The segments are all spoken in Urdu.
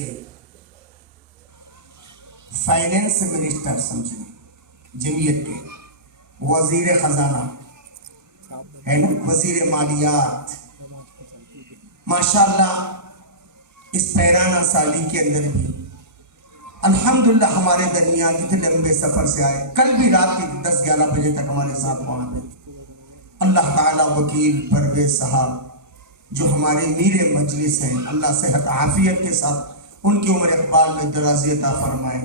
کے فائنینس منسٹر سمجھیں، جمعیت کے وزیر خزانہ ہے نا، وزیر مالیات، ماشاءاللہ اس پیرانہ سالی کے اندر بھی الحمدللہ ہمارے درمیان اتنے لمبے سفر سے آئے، کل بھی رات کے 10-11 بجے تک ہمارے ساتھ وہاں پہ. اللہ تعالیٰ وکیل پرویز صاحب جو ہمارے میر مجلس ہیں، اللہ صحت عافیت کے ساتھ ان کی عمر اقبال میں درازی عطا فرمائے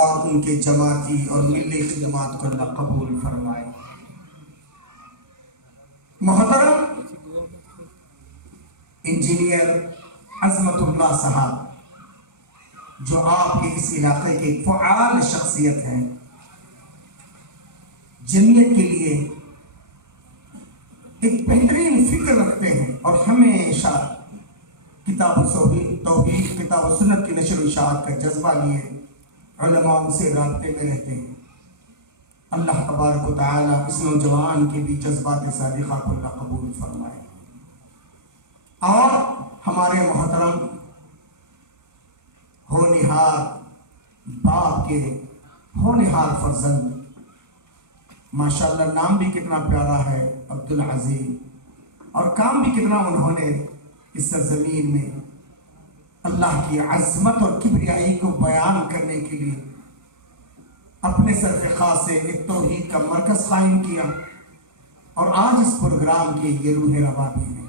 اور ان کے جماعتی اور ملی خدمات کو اللہ قبول فرمائے. محترم انجینئر عظمت اللہ صاحب جو آپ کے اس علاقے کے ایک فعال شخصیت ہیں، جمعیت کے لیے ایک بہترین فکر رکھتے ہیں اور ہمیشہ کتاب و توحید، کتاب و سنت کی نشر و اشاعت کا جذبہ لیے علماء سے رابطے میں رہتے ہیں. اللہ تبارک و تعالی اس نوجوان کے بھی جذبات صادقہ کو اللہ قبول فرمائے. اور ہمارے محترم ہونہار باپ کے ہونہار فرزند، ماشاءاللہ نام بھی کتنا پیارا ہے، عبدالعزیز، اور کام بھی کتنا انہوں نے اس سرزمین میں اللہ کی عظمت اور کبریائی کو بیان کرنے کے لیے اپنے سرف خاص سے ایک توحید کا مرکز قائم کیا، اور آج اس پروگرام کے یہ روح رواں بھی ہیں.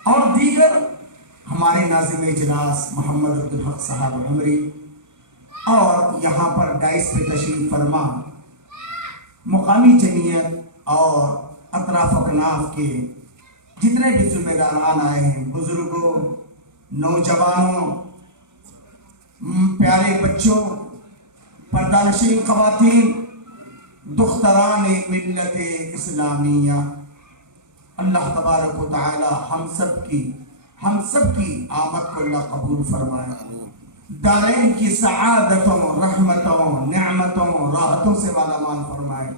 اور دیگر ہمارے ناظم اجلاس محمد عبدالحق صاحب عمری، اور یہاں پر ڈائس پہ تشریف فرما مقامی جمعیت اور اطراف اکناف کے جتنے بھی ذمہ داران آئے ہیں، بزرگوں، نوجوانوں، پیارے بچوں، پردہ نشین خواتین، دختران ملت اسلامیہ، اللہ تبارک و تعالی ہم سب کی آمد کو اللہ قبول فرمائے، دارین کی سعادتوں، رحمتوں، نعمتوں، راحتوں سے والا مال فرمائے.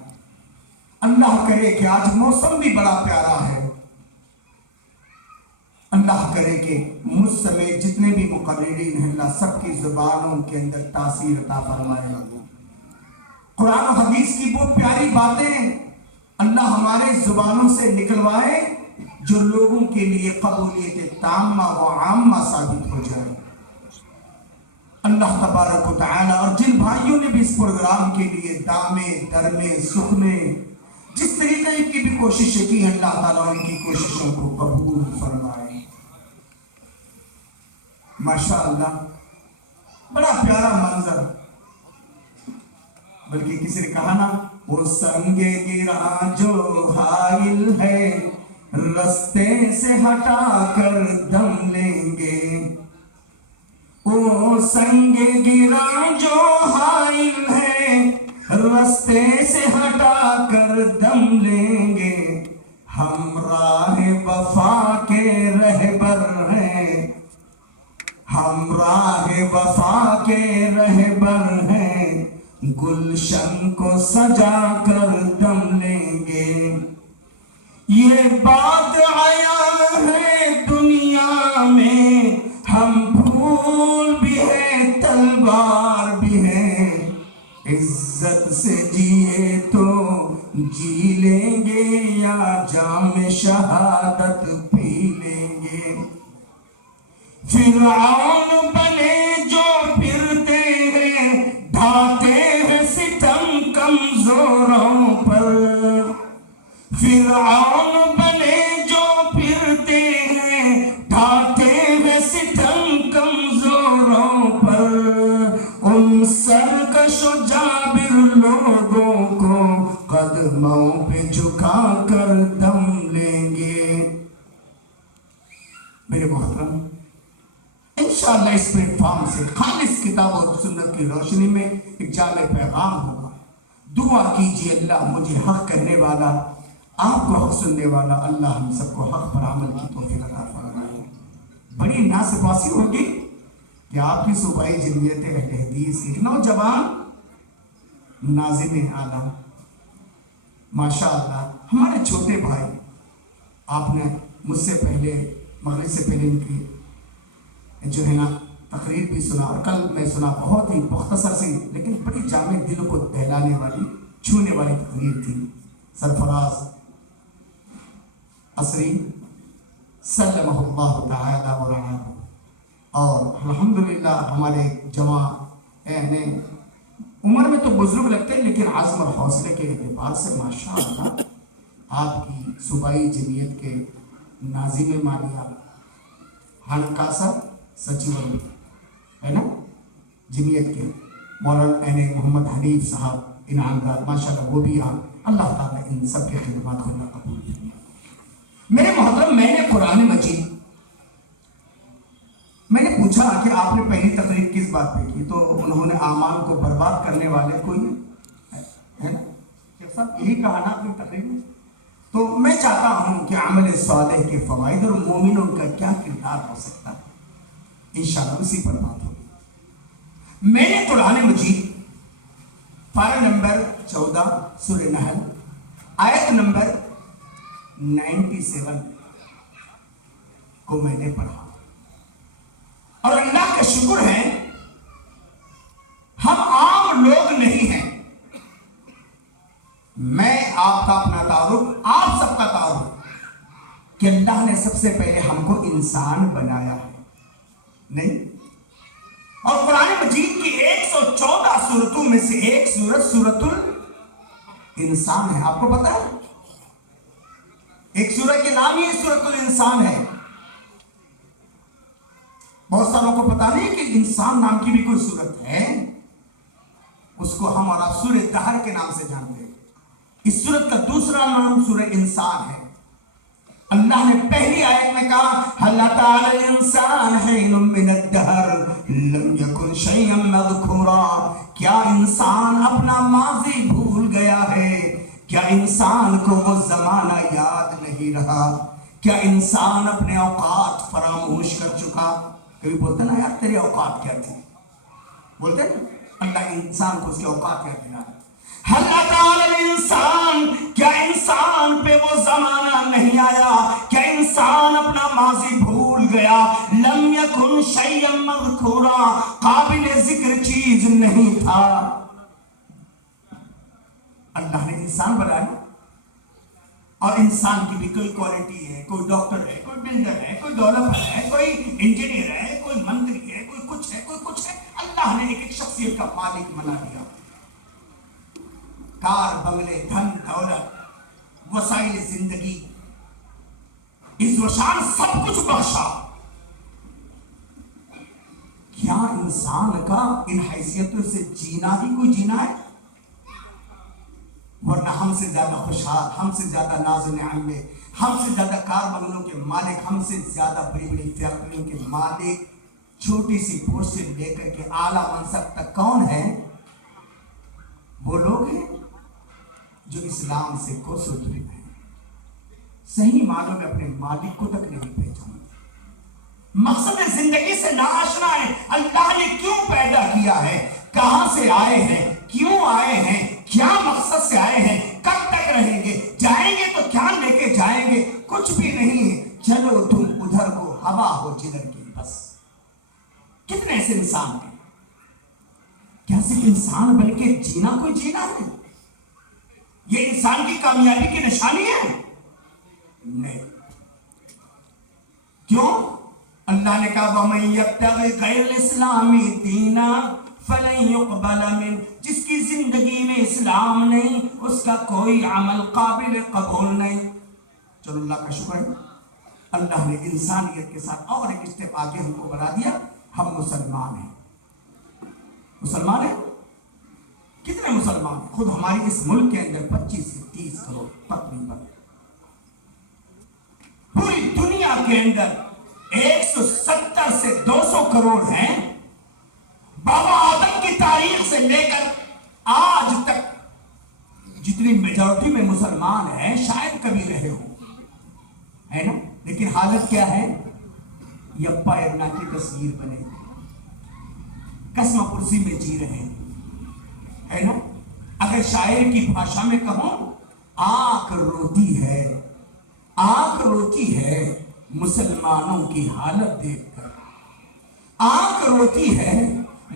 اللہ کرے کہ آج موسم بھی بڑا پیارا ہے، اللہ کرے کہ مجھ سمیت جتنے بھی مقررین ہیں اللہ سب کی زبانوں کے اندر تاثیر عطا فرمائے. قرآن و حدیث کی وہ پیاری باتیں اللہ ہمارے زبانوں سے نکلوائے جو لوگوں کے لیے قبولیت تامہ و عامہ ثابت ہو جائے. اللہ تبارک و تعالی اور جن بھائیوں نے بھی اس پروگرام کے لیے دامے درمے سکھنے جس طریقے کی بھی کوششیں کی، اللہ تعالیٰ ان کی کوششوں کو قبول فرمائے. ماشاءاللہ بڑا پیارا منظر، بلکہ کسی نے کہا نا، وہ سنگ گرا جو حائل ہے رستے سے ہٹا کر دم لیں گے. وہ سنگ گرا جو حائل ہے رستے سے ہٹا کر دم لیں گے. ہم راہ وفا کے رہبر ہیں، ہم راہ وفا کے رہبر ہیں، گلشن کو سجا کر دم لیں گے. یہ بات عیاں ہے دنیا میں، ہم پھول بھی ہیں تلوار بھی ہیں. عزت سے جیے تو جی لیں گے یا جام شہادت پی لیں گے. فرعون بنے جو پھرتے ہیں ڈھاتے ہیں ستم کمزوروں پر. فرعون بنے جو پھرتے ہیں ڈھاتے ہیں ستم کمزوروں پر. ان سرکش و جابر لوگوں کو قدموں پہ جھکا کر دم لیں گے. میرے محترم، انشاءاللہ اس پلیٹ فارم سے خالص کتاب و سنت کی روشنی میں ایک جامع پیغام ہوگا. دعا کیجئے اللہ مجھے حق کہنے والا، آپ کو حق سننے والا، اللہ ہم سب کو حق پر عمل کی توفیق عطا فرمائے. بڑی ناسپاسی ہوگی کہ آپ کی صوبائی جمعیت اہل حدیث ایک نوجوان ناظم اعلیٰ، ماشاءاللہ ہمارے چھوٹے بھائی، آپ نے مجھ سے پہلے مغرب سے پہلے ان کی جو ہے نا تقریر بھی سنا اور کل میں سنا، بہت ہی مختصر سی لیکن بڑی جامع، دل کو دہلانے والی، چھونے والی تقریر تھی. سرفراز عصری سلمہ اللہ تعالی و رعاہ، اور الحمدللہ ہمارے جمع نے عمر میں تو بزرگ لگتے ہیں لیکن عزم اور حوصلے کے اعتبار سے ماشاءاللہ آپ کی صوبائی جمعیت کے ناظم مالیہ ہنکاسا سچیور ہے نا، جمعیت کے مولانا محمد حنیف صاحب انعامدار، ماشاءاللہ وہ بھی اللہ تعالیٰ ان سب کے خدمات کو اللہ قبول کرے. میرے محترم، میں نے قرآن مجید، میں نے پوچھا کہ آپ نے پہلی تقریر کس بات پہ کی، تو انہوں نے اعمال کو برباد کرنے والے کوئی ہے نا شیخ صاحب، یہی کہا نا اپنی تقریر میں. تو میں چاہتا ہوں کہ عمل صالح کے فوائد اور مومنوں کا کیا کردار ہو سکتا ہے، انشاءاللہ اسی پر بات ہوگی. میں نے قرآن مجید پارہ نمبر 14 سورہ نحل آیت نمبر 97 کو میں نے پڑھا، اور اللہ کا شکر ہے ہم عام لوگ نہیں ہیں. میں آپ کا اپنا تعارف، آپ سب کا تعارف کہ اللہ نے سب سے پہلے ہم کو انسان بنایا ہے نہیں. اور قرآن مجید کی 114 سورتوں میں سے ایک سورت سورۃ الانسان ہے. آپ کو پتا ہے ایک سورت کے نام ہی سورۃ الانسان ہے. بہت ساروں کو پتا نہیں کہ انسان نام کی بھی کوئی سورت ہے. اس کو ہم اور آپ سورہ دہر کے نام سے جانتے ہیں. اس سورت کا دوسرا نام سورہ انسان ہے. اللہ نے پہلی آیت میں کہا هل أتى على الإنسان حين من الدهر لم يكن شيئا مذكورا. کیا انسان اپنا ماضی بھول گیا ہے؟ کیا انسان کو وہ زمانہ یاد نہیں رہا؟ کیا انسان اپنے اوقات فراموش کر چکا؟ کبھی بولتے نا یار تیرے اوقات کیا تھی، بولتے نا اللہ انسان کو اس کے اوقات کیا دیا. هل أتى على الإنسان، کیا انسان پہ وہ زمانہ نہیں آیا؟ کیا انسان اپنا ماضی بھول گیا؟ لم يكن شيئا مذكورا، قابل ذکر چیز نہیں تھا. اللہ نے انسان بنایا، اور انسان کی بھی کوئی کوالٹی ہے، کوئی ڈاکٹر ہے، کوئی بلڈر ہے، کوئی ڈیولپر ہے، کوئی انجینئر ہے، کوئی منتری ہے، کوئی کچھ ہے، کوئی کچھ ہے. اللہ نے ایک ایک شخصیت کا مالک بنا دیا. کار بنگلے، دھن دولت، وسائل زندگی، اس وشان سب کچھ بخشا. کیا انسان کا ان حیثیتوں سے جینا ہی کوئی جینا ہے؟ ورنہ ہم سے زیادہ خوشحال، ہم سے زیادہ ناز و نعم میں، ہم سے زیادہ کار بنگلوں کے مالک، ہم سے زیادہ بڑی بڑی فیکٹریوں کے مالک، چھوٹی سی پوسٹ سے لے کر کے اعلیٰ منصب تک کون ہے؟ وہ لوگ ہیں جو اسلام سے کوسوں دور ہیں، صحیح معنوں میں اپنے مالک کو تک نہیں پہچانتے، مقصد زندگی سے ناآشنا ہے. اللہ نے کیوں پیدا کیا ہے، کہاں سے آئے ہیں، کیوں آئے ہیں، کیا مقصد سے آئے ہیں، کب تک رہیں گے، جائیں گے تو کیا لے کے جائیں گے، کچھ بھی نہیں ہے. چلو تم ادھر کو ہوا ہو جدھر کی، بس. کتنے ایسے انسان ہیں؟ کیا صرف انسان بلکہ جینا کوئی جینا ہے؟ یہ انسان کی کامیابی کی نشانی ہے؟ نہیں. کیوں؟ اللہ نے کہا وَمَن يَبْتَغِ غَيْرَ الْإِسْلَامِ دِينًا فَلَن يُقْبَلَ مِنْهُ، جس کی زندگی میں اسلام نہیں اس کا کوئی عمل قابل قبول نہیں. چلو اللہ کا شکر ہے، اللہ نے انسانیت کے ساتھ اور ایک اسٹیپ آگے ہم کو بڑھا دیا. ہم مسلمان ہیں. مسلمان ہیں؟ کتنے مسلمان ہیں؟ خود ہماری اس ملک کے اندر 25 سے 30 کروڑ تقریباً. پوری دنیا کے اندر 170 سے 200 کروڑ ہیں. بابا آدم کی تاریخ سے لے کر آج تک جتنی میجورٹی میں مسلمان ہیں شاید کبھی رہے ہوں، ہے نا. لیکن حالت کیا ہے؟ یپا ارنا کی تصویر بنے، قسم پرسی میں جی رہے ہیں، ہے نا. اگر شاعر کی بھاشا میں کہوں، آنکھ روتی ہے، آنکھ روتی ہے مسلمانوں کی حالت دیکھ کر. آنکھ روتی ہے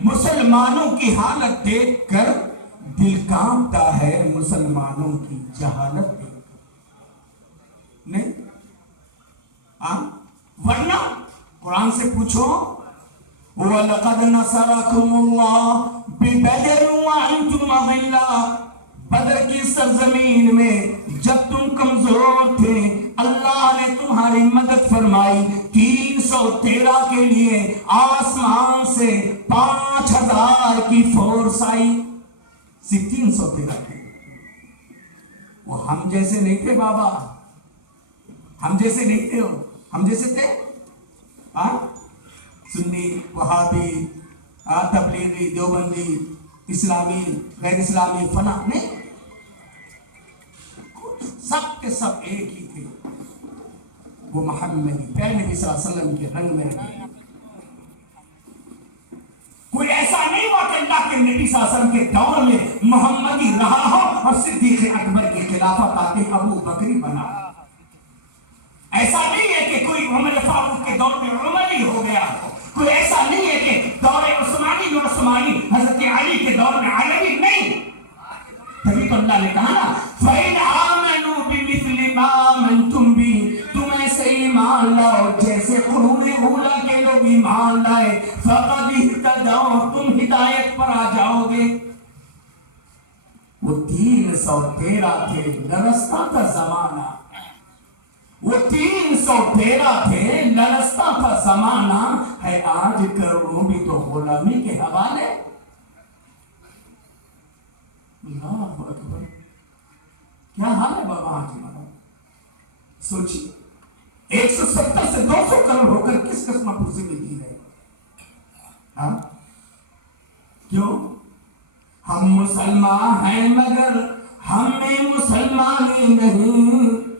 مسلمانوں کی حالت دیکھ کر، دل کانپتا ہے مسلمانوں کی جہالت دیکھ کر۔ نہیں ورنہ قرآن سے پوچھو، وَلَقَدْ نَصَرَكُمُ اللَّهُ بِبَدْرٍ وَأَنْتُمْ أَذِلَّةٌ، بدر کی سرزمین میں جب تم کمزور تھے اللہ نے تمہاری مدد فرمائی، 313 کے لیے آسمان سے 5000 کی فورس آئی، صرف 313 کے۔ وہ ہم جیسے نہیں تھے بابا، ہم جیسے نہیں تھے، ہم جیسے تھے سنی، وہابی، تبلیغی، دیوبندی، اسلامی، غیر اسلامی، فنا نہیں، سب کے سب ایک ہی تھے، وہ محمدی پیارے نبی صلی اللہ علیہ وسلم کے رنگ میں رہے۔ کوئی ایسا نہیں ہوا کہ اللہ کے نبی صلی اللہ علیہ وسلم کے دور میں محمدی رہا ہو اور صدیق اکبر کی خلافت آتے ابو بکری بنا۔ ایسا نہیں ہے کہ کوئی عمر فاروق کے دور میں عمری ہو گیا ہو، کوئی ایسا نہیں ہے کہ دور عثمانی میں عثمانی، حضرت علی کے دور میں علوی، نہیں۔ تبھی تو اللہ نے کہا نا فَإِنْ آمَنُوا بِمِثْلِ مَا آمَنْتُمْ بِهِ، تم ایسے ایمان لاؤ جیسے قرون اولا کے لوگ ایمان لائے، فَقَدْ اهْتَدَوْا، تم ہدایت پر آ جاؤ گے۔ وہ 313 تھے، لرزتا تھا زمانہ، وہ 313 تھے، لرزتا تھا زمانہ ہے، آج کروڑوں بھی تو غلامی کے حوالے۔ اللہ اکبر، کیا حال ہے بابا آج ہمارا؟ سوچیے 170 سے 200 کروڑ ہو کر کس قسم پرسی میں جی رہے؟ کیوں؟ ہم مسلمان ہیں مگر ہم میں مسلمانی نہیں،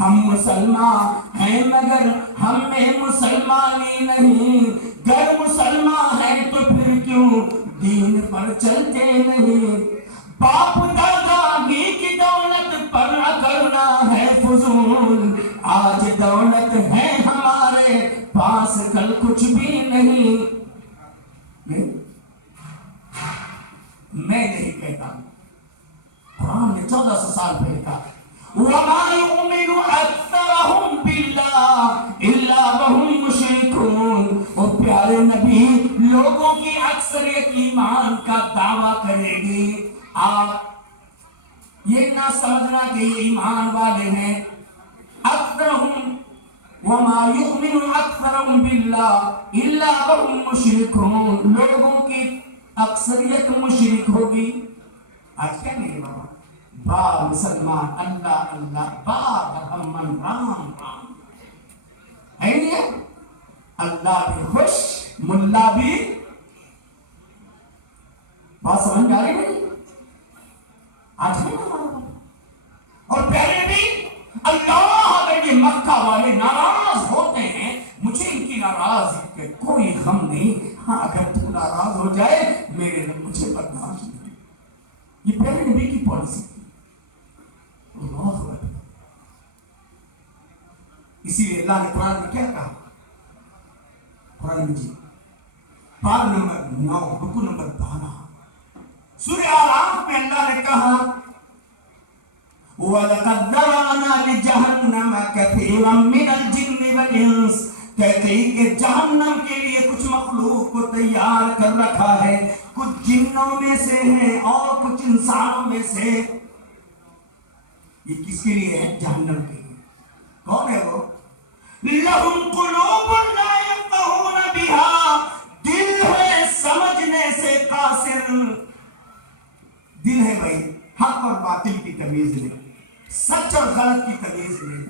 ہم مسلمان ہیں مگر ہم میں مسلمانی نہیں، گر مسلمان ہیں تو پھر کیوں دین پر چلتے نہیں، باپ دادا کی دولت پر کرنا ہے فضول، آج دولت ہے ہمارے پاس کل کچھ بھی نہیں۔ میں نہیں کہتا، قرآن نے 1400 سال پہلے کہا وَمَا يُؤْمِنُ أَكْثَرُهُمْ بِاللَّهِ إِلَّا وَهُمْ مُشْرِكُونَ۔ وہ پیارے نبی لوگوں کی اکثریت ایمان کا دعویٰ کرے گی، آپ یہ نہ سمجھنا کہ یہ ایمان والے ہیں۔ اکثرهم وَمَا يُؤْمِنُ أَكْثَرُهُمْ بِاللَّهِ إِلَّا وَهُمْ مُشْرِكُونَ، لوگوں کی اکثریت مشرک ہوگی۔ آج کیا نہیں ہے بابا؟ با مسلمان اللہ اللہ، با برہمن رام رام، ہے نہیں؟ اللہ بھی خوش، ملا بھی، بات سمجھ میں آ رہی نہیں؟ آج ہے نا؟ اور پہلے بھی اللہ، اگر یہ مکہ والے ناراض ہوتے ہیں، مجھے ان کی ناراضگی کے کوئی غم نہیں، ہاں اگر تو ناراض ہو جائے میرے رب مجھے برداشت نہیں۔ یہ پہلے نبی کی پالیسی تھی۔ اللہ اکبر، اسی لیے اللہ نے قرآن میں کیا کہا؟ قرآن مجید پارہ نمبر 9 رکو نمبر 12 سورہ اعراف میں اللہ نے کہا وَلَقَدْ ذَرَأْنَا لِجَهَنَّمَ كَثِيرًا مِنَ الْجِنِّ وَالْإِنسِ، کہتے ہیں کہ جہنم کے لیے کچھ مخلوق کو تیار کر رکھا ہے، کچھ جنوں میں سے ہے اور کچھ انسانوں میں سے۔ یہ کس کے لیے ہے؟ جہنم کے لیے۔ کون ہے وہ؟ لَهُمْ قُلُوبٌ لَا يَفْقَهُونَ بِهَا، دل ہے سمجھنے سے قاصر، دل ہے بھائی حق اور باطل کی تمیز نہیں، سچ اور غلط کی تمیز نہیں،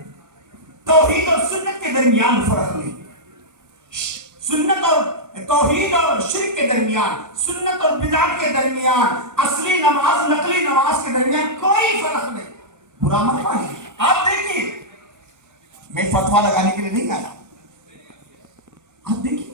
توحید اور سنت کے درمیان فرق نہیں، سنت اور توحید اور شرک کے درمیان، سنت اور بدعت کے درمیان، اصلی نماز نقلی نماز کے درمیان کوئی فرق نہیں۔ برا مت مانیے، آپ دیکھیے، میں فتویٰ لگانے کے لیے نہیں آیا، آپ دیکھیے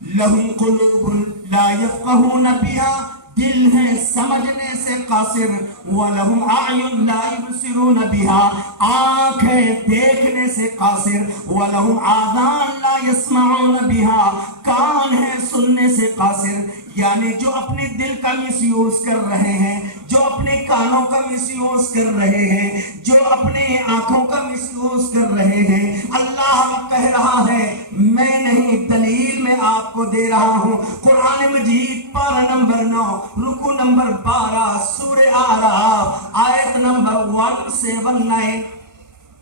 لَهُمْ قُلُوبٌ لَا يَفْقَهُونَ بِهَا، دل ہے سمجھنے سے قاصر، وَلَهُمْ أَعْيُنٌ لَا يُبْصِرُونَ بِهَا، آنکھ ہے دیکھنے سے قاصر، وَلَهُمْ آذان لَا يَسْمَعُونَ بِهَا، کان ہے سننے سے قاصر، یعنی جو اپنے دل کا مس یوز کر رہے ہیں، جو اپنے کانوں کا مس یوز کر رہے ہیں، جو اپنے آنکھوں کا مس یوز کر رہے ہیں، اللہ کہہ رہا ہے میں نہیں، دلیل میں آپ کو دے رہا ہوں۔ قرآن مجید پارہ نمبر 9 رکو نمبر 12 سورہ اعراف آیت نمبر 179،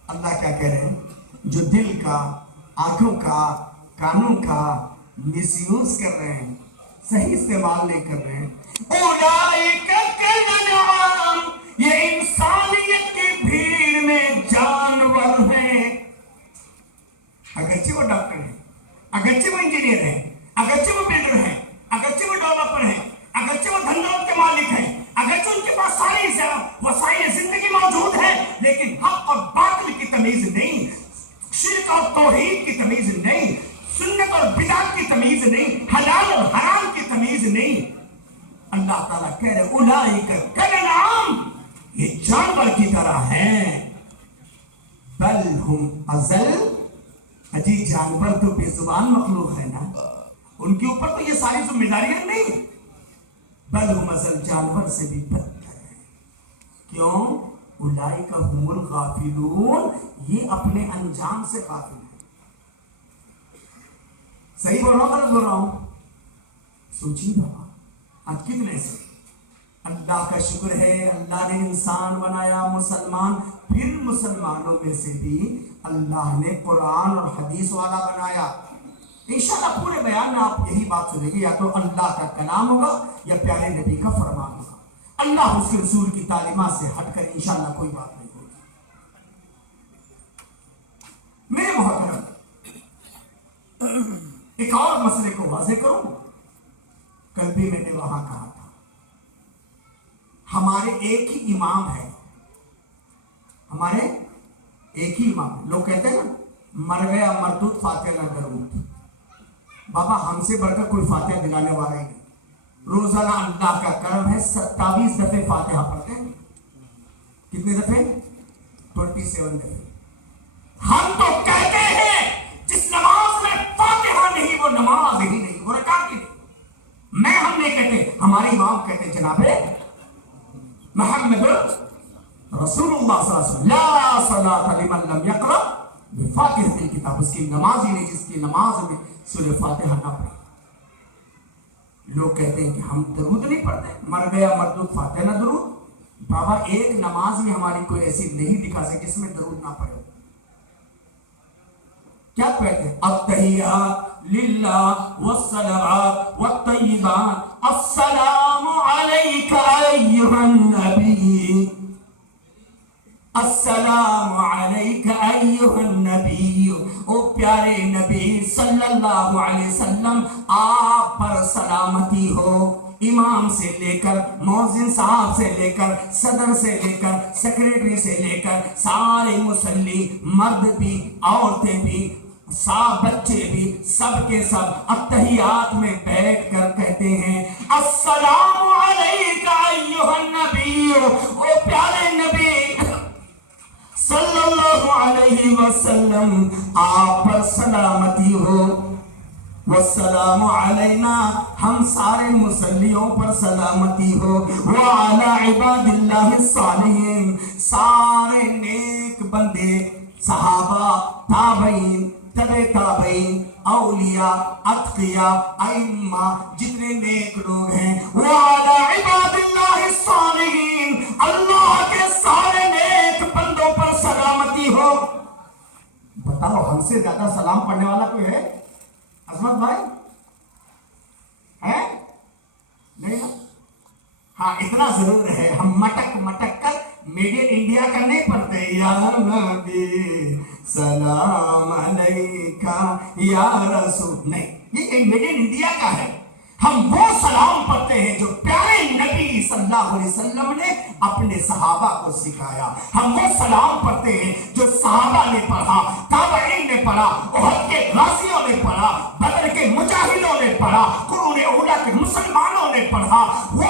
اللہ کیا کہہ رہے ہیں؟ جو دل کا، آنکھوں کا، کانوں کا مس یوز کر رہے ہیں، صحیح استعمال نہیں کر رہے ہیں، اولئک کالانعام، یہ انسانیت کی بھیڑ میں جانور ہیں۔ اگرچہ وہ ڈاکٹر ہیں، اگرچہ وہ انجینئر ہیں، اگرچہ وہ بلڈر ہیں، اگرچہ وہ ڈیولپر ہیں، اگرچہ وہ دھندات کے مالک ہیں، اگرچہ ان کے پاس ساری وسائل زندگی موجود ہیں، لیکن حق اور باطل کی تمیز نہیں، شرک اور توحید کی تمیز نہیں، سنت اور بدعت کی تمیز نہیں، حلال اور حرام کی تمیز نہیں۔ اللہ تعالیٰ کہہ رہے اولئک کالانعام، یہ جانور کی طرح ہیں، بل ہم اضل، اجی جانور تو بے زبان مخلوق ہے نا، ان کے اوپر تو یہ ساری ذمہ داریاں نہیں، بل ہم اضل، جانور سے بھی بدتر ہے۔ کیوں؟ اولئک هم الغافلون، یہ اپنے انجام سے غافل ہیں۔ صحیح بول رہا ہوں غلط بول رہا ہوں؟ سوچیے بابا، آج کتنے سے اللہ کا شکر ہے اللہ نے انسان بنایا مسلمان، پھر مسلمانوں میں سے بھی اللہ نے قرآن اور حدیث والا بنایا۔ انشاءاللہ پورے بیان میں آپ یہی بات سنیں گے، یا تو اللہ کا کلام ہوگا یا پیارے نبی کا فرمان ہوگا، اللہ اس کے رسول کی تعلیمات سے ہٹ کر انشاءاللہ کوئی بات نہیں ہوگی۔ میرے محترم، ایک اور مسئلے کو واضح کروں، کل بھی میں نے وہاں کہا تھا ہمارے ایک ہی امام ہے، ہمارے ایک ہی امام ہے۔ لوگ کہتے ہیں نا مر گیا مردود فاتحہ نہ درود، بابا ہم سے بڑھ کر کوئی فاتحہ دلانے والا ہی نہیں۔ روزانہ اللہ کا کرم ہے 27 دفعے فاتحہ پڑھتے ہیں۔ کتنے دفعے؟ 27 دفعے۔ ہم تو کہتے ہیں جس نماز میں فاتحہ نہیں وہ نماز ہی نہیں، وہ رکعت ہی نہیں۔ ہم نہیں کہتے، ہمارے امام کہتے ہیں جناب محمد رسول اللہ صلی اللہ علیہ وسلم لا صلاۃ لمن لم یقرأ بفاتحۃ الکتاب، اس کی نماز ہی نہیں جس کی نماز میں سورہ فاتحہ نہ پڑھے۔ لوگ کہتے ہیں کہ ہم درود نہیں پڑھتے، مر گیا مردود فاتحہ نہ درود۔ بابا ایک نماز میں ہماری کوئی ایسی نہیں دکھا سکے جس میں درود نہ پڑھے۔ کیا کہتے ہیں؟ التحیات للہ والصلوات والطیبات السلام علیک ایھا النبی، السلام علیک ایھا النبی، او پیارے نبی صلی اللہ علیہ وسلم آپ پر سلامتی ہو۔ امام سے لے کر مؤذن صاحب سے لے کر صدر سے لے کر سیکریٹری سے لے کر سارے مصلی، مرد بھی عورتیں بھی سب بچے بھی، سب کے سب اتحیات میں بیٹھ کر کہتے ہیں السلام علیک ایھا النبی، او پیارے نبی صلی اللہ علیہ وسلم آپ پر سلامتی ہو۔ والسلام علینا، ہم سارے مسلیوں پر سلامتی ہو۔ وعلی عباد اللہ الصالحین، سارے نیک بندے، صحابہ، تابعین، تبع تابعین، اولیاء، اتقیاء، ائمہ، جتنے نیک لوگ ہیں، وعلی عباد اللہ الصالحین، اللہ کے سارے نیک بندوں پر سلامتی ہو۔ بتاؤ ہم سے زیادہ سلام پڑھنے والا کوئی ہے؟ عظمت بھائی ہے؟ نہیں نا؟ ہاں اتنا ضرور ہے، ہم مٹک مٹک کر میڈ ان انڈیا کا نہیں پڑھتے، یا نبی سلام علیکہ یا رسول، نہیں، یہ میڈ ان انڈیا کا ہے۔ ہم وہ سلام پڑھتے ہیں جو پیارے نبی صلی اللہ علیہ وسلم نے اپنے صحابہ کو سکھایا۔ ہم وہ سلام پڑھتے ہیں جو صحابہ نے پڑھا، تابعین نے پڑھا، احد کے غازیوں نے پڑھا، بدر کے مجاہدوں نے پڑھا، قرون اولیٰ کے مسلمانوں نے پڑھا۔ وہ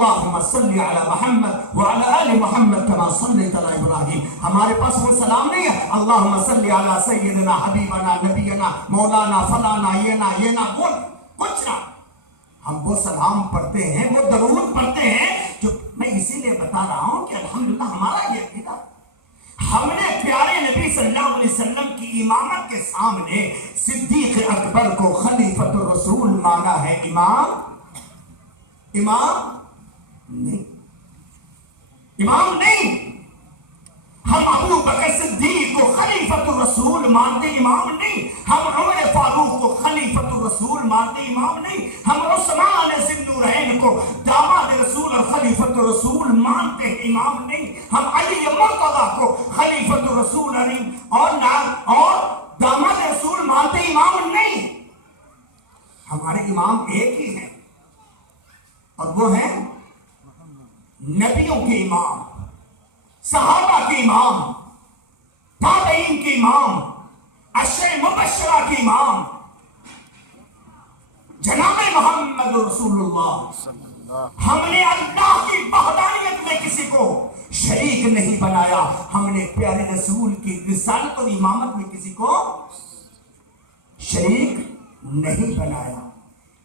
اللہم صلی علی محمد وعلی آل محمد کما صلیت علی ابراہیم. ہمارے پاس وہ سلام نہیں ہے اللہم صلی علی سیدنا حبیبنا نبینا مولانا فلانا یہ نہ وہ کچھ نہ. ہم وہ سلام پڑھتے ہیں، وہ درود پڑھتے ہیں جو میں اسی لیے بتا رہا ہوں کہ الحمدللہ ہمارا یہ عقیدہ، ہم نے پیارے نبی صلی اللہ علیہ وسلم کی امامت کے سامنے صدیق اکبر کو خلیفۃ الرسول مانا ہے. امام نہیں. ہم ابو بکر صدیق کو خلیفۃ الرسول مانتے، امام نہیں. ہم عمر فاروق کو خلیفۃ الرسول مانتے، امام نہیں. ہم عثمان ذی النورین کو داماد رسول اور خلیفۃ الرسول مانتے ہیں، امام نہیں. ہم علی مرتضیٰ کو خلیفۃ الرسول اور داماد رسول مانتے، امام نہیں. ہمارے امام ایک ہی ہیں اور وہ ہیں نبیوں کے امام، صحابہ کے امام، تابعین کے امام، عشر مبشرہ کے امام جناب محمد رسول اللہ. ہم نے اللہ کی وحدانیت میں کسی کو شریک نہیں بنایا. ہم نے پیارے رسول کی رسالت اور امامت میں کسی کو شریک نہیں بنایا.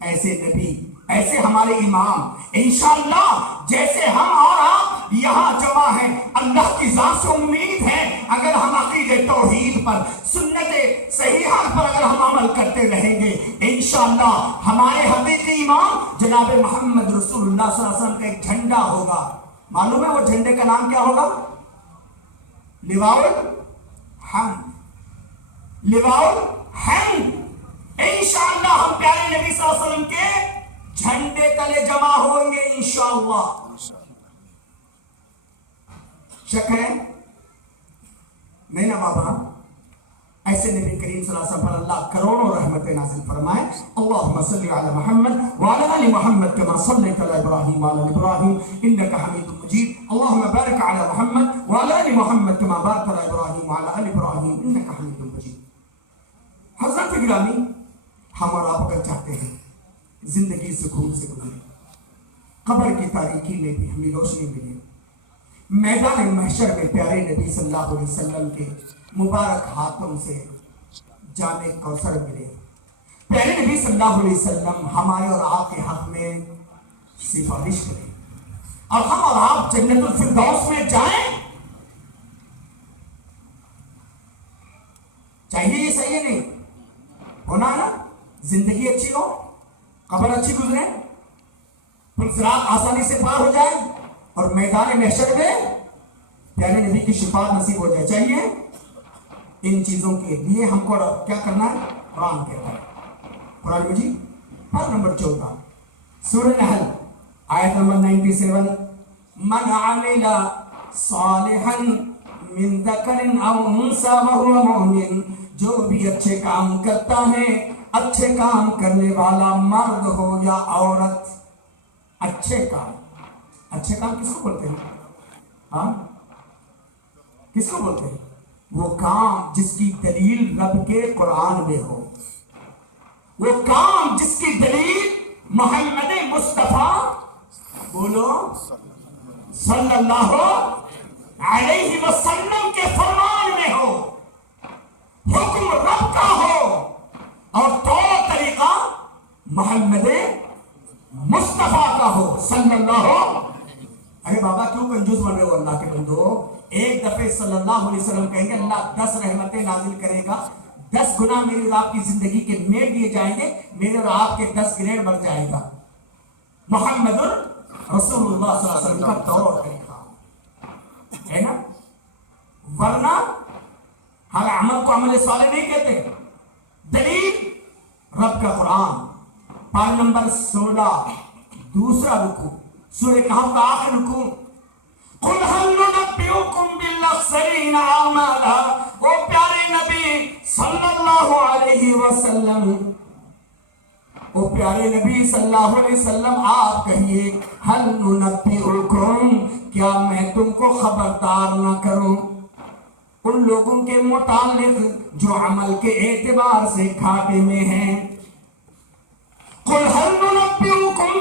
ایسے نبی، ایسے ہمارے امام، انشاءاللہ جیسے ہم اور آپ یہاں جمع ہیں، اللہ کی ذات سے امید ہے اگر ہم عقید توحید پر، سنت صحیحہ پر اگر ہم عمل کرتے رہیں گے انشاءاللہ ہمارے حقیقی امام جناب محمد رسول اللہ صلی اللہ علیہ وسلم کا ایک جھنڈا ہوگا. معلوم ہے وہ جھنڈے کا نام کیا ہوگا؟ لواء الحمد. لواء الحمد. انشاءاللہ ہم پیارے نبی صلی اللہ علیہ وسلم کے جھنڈے تلے جمع ہوں گے انشاءاللہ. شک ہے؟ نہیں نا بابا؟ ایسے نبی کریم صلی اللہ علیہ وسلم پر اللہ کروڑوں رحمت نازل فرمائے. اللہم صلی علی محمد وعلی آل محمد کما صلیت علی ابراہیم وعلی آل ابراہیم انک حمید مجید. اللہم بارک علی محمد وعلی آل محمد کما بارکت علی ابراہیم وعلی آل ابراہیم انک حمید مجید. حضرت گرامی، ہم اور آپ اگر چاہتے ہیں زندگی سکون سے گزرے، قبر کی تاریکی میں بھی ہمیں روشنی ملے، میدان محشر میں پیارے نبی صلی اللہ علیہ وسلم کے مبارک ہاتھوں سے جام کوثر ملے، پیارے نبی صلی اللہ علیہ وسلم ہمارے اور آپ کے حق میں سفارش کریں اور ہم اور آپ جنت الفردوس میں جائیں، چاہیے یہ صحیح نہیں ہونا ہے نا؟ زندگی اچھی ہو، قبر اچھی گزرے، پھر صراط آسانی سے پار ہو جائے اور میدان محشر میں پیارے نبی کی شفاعت نصیب ہو جائے. چاہیے ان چیزوں کے لیے ہم کو کیا کرنا ہے؟ قرآن کہتا ہے، قرآن مجید پارہ نمبر 14 سورہ نحل آیت نمبر 97 من عمل صالحا من ذکر او انثی وهو مؤمن، جو بھی اچھے کام کرتا ہے، اچھے کام کرنے والا مرد ہو یا عورت. اچھے کام کس کو بولتے ہیں؟ ہاں کس کو بولتے ہیں؟ وہ کام جس کی دلیل رب کے قرآن میں ہو، وہ کام جس کی دلیل محمد مصطفیٰ بولو صلی اللہ علیہ وسلم کے فرمان میں ہو، حکم رب کا ہو اور طور طریقہ محمد مصطفیٰ کا ہو صلی اللہ. ارے بابا کیوں کنجوس بن رہے ہو اللہ کے بندو؟ ایک دفعہ صلی اللہ علیہ وسلم کہیں گے اللہ 10 رحمتیں نازل کرے گا، 10 گنا میری اور آپ کی زندگی کے میل دیے جائیں گے، میرے اور آپ کے 10 گریڈ بڑھ جائے گا. محمد رسول اللہ صلی اللہ علیہ وسلم کا طور طریقہ ہے نا. ورنہ ہر عمل کو عمل صالح نہیں کہتے. دلیل رب کا قرآن پارہ نمبر 16 دوسرا رکوع سورہ کہف کا آخر رکوع. قل هل ننبئكم بالاخسرین اعمالا. وہ پیارے نبی صلی اللہ علیہ وسلم، وہ پیارے نبی صلی اللہ علیہ وسلم آپ کہیے هل ننبئكم، کیا میں تم کو خبردار نہ کروں ان لوگوں کے متعلق جو عمل کے اعتبار سے گھاٹے میں ہیں. قل هل ننبئكم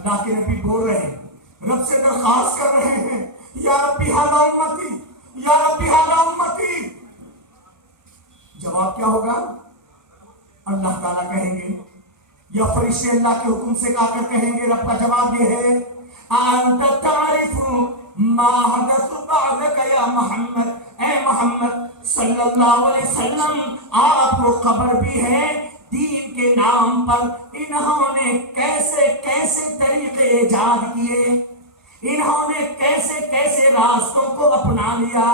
اللہ کے نبی بول رہے ہیں, رب سے درخواست کر رہے ہیں, یا ربی ھذا امتی, یا ربی ھذا امتی. جواب کیا ہوگا؟ اللہ تعالیٰ کہیں گے یا فرشتے اللہ کے حکم سے آ کر کہیں گے, رب کا جواب یہ ہے, انت تعرف ما حدث بعدک یا محمد, اے محمد صلی اللہ علیہ وسلم آپ کو خبر بھی ہے دین کے نام پر انہوں نے کیسے کیسے طریقے ایجاد کیے, انہوں نے کیسے کیسے راستوں کو اپنا لیا,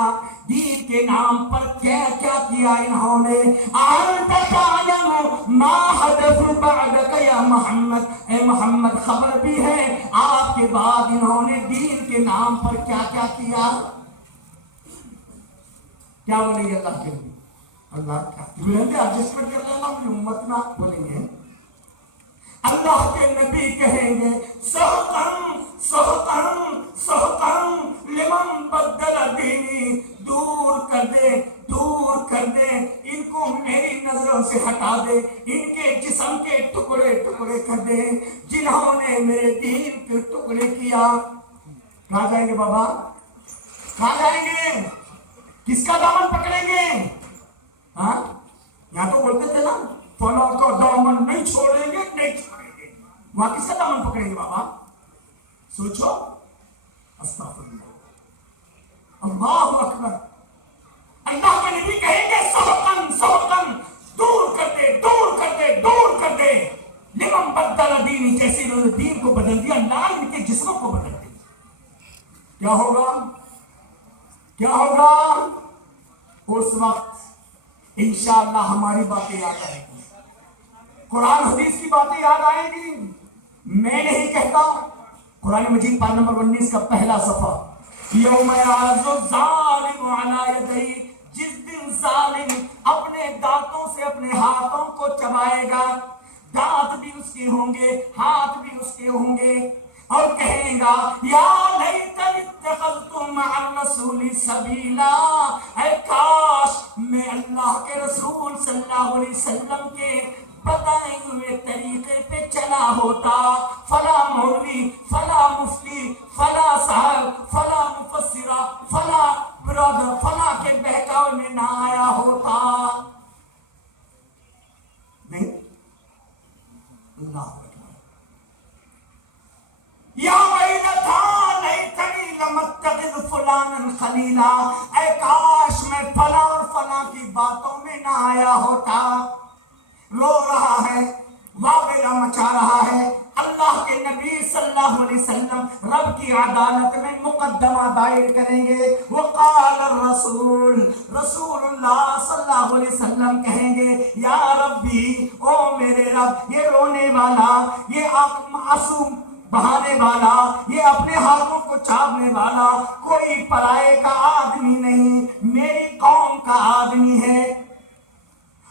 دین کے نام پر کیا کیا کیا انہوں نے. انت تعلم ما حدث بعدک یا محمد, اے محمد خبر بھی ہے آپ کے بعد انہوں نے دین کے نام پر کیا کیا کیا. کیا بولیں گے اللہ کے لیے؟ اللہ کیا بولیں گے؟ ایڈجسٹمنٹ کر لینا, اپنی امت نہ بولیں گے. اللہ کے نبی کہیں گے سحقاً سحقاً سحقاً لمن بدل دینی, دور کر دے, دور کر دے, ان کو میری نظروں سے ہٹا دے, ان کے جسم کے ٹکڑے ٹکڑے کر دے جنہوں نے میرے دین کے ٹکڑے کیا. کہاں جائیں گے بابا؟ کہاں جائیں گے؟ کس کا دامن پکڑیں گے؟ ہاں یہاں تو بولتے تھے نا فلاں کا دامن نہیں چھوڑیں گے, نہیں چھوڑیں گے. وہاں کس کا دامن پکڑیں گے بابا؟ سوچو. استغفر اللہ, اللہ اکبر. اللہ کے نبی کہیں گے سحقاً سحقاً, دور کر دے, دور کر دے, دور کر دے لمن بدل دینی, جیسے انہوں نے دین کو بدل دیا اللہ ان کے جسموں کو بدل دیا. کیا ہوگا؟ کیا ہوگا؟ اس وقت انشاءاللہ ہماری باتیں یاد آئیں گی, قرآن حدیث کی باتیں یاد آئیں گی. میں نہیں کہتا, قرآن مجید پارہ نمبر 19 کا پہلا صفحہ, یوم یعض الظالم علی یدیہ, جس دن ظالم اپنے دانتوں سے اپنے ہاتھوں کو چبائے گا, دانت بھی اس کے ہوں گے, ہاتھ بھی اس کے ہوں گے, اور کہے گا یا لیتنی اتخذت مع الرسول سبیلا, اے کاش میں اللہ کے رسول صلی اللہ علیہ وسلم کے بتائے ہوئے طریقے پہ چلا ہوتا. فلا مولوی, فلا مفتی, فلا صاحب, فلا مفسرہ, فلا برادر, فلا کے بہکاؤ میں نہ آیا ہوتا. نہیں, اللہ یا ویلتا لیتنی لم اتخذ فلانا خلیلا, اے کاش میں فلاں اور فلاں کی باتوں میں نہ آیا ہوتا. رو رہا ہے, واویلا مچا رہا ہے. اللہ کے نبی صلی اللہ علیہ وسلم رب کی عدالت میں مقدمہ دائر کریں گے. وقال الرسول, رسول اللہ صلی اللہ علیہ وسلم کہیں گے یا ربی, او میرے رب, یہ رونے والا, یہ معصوم بہانے والا, یہ اپنے ہاتھوں کو چاٹنے والا کوئی پرائے کا آدمی نہیں, میری قوم کا آدمی ہے.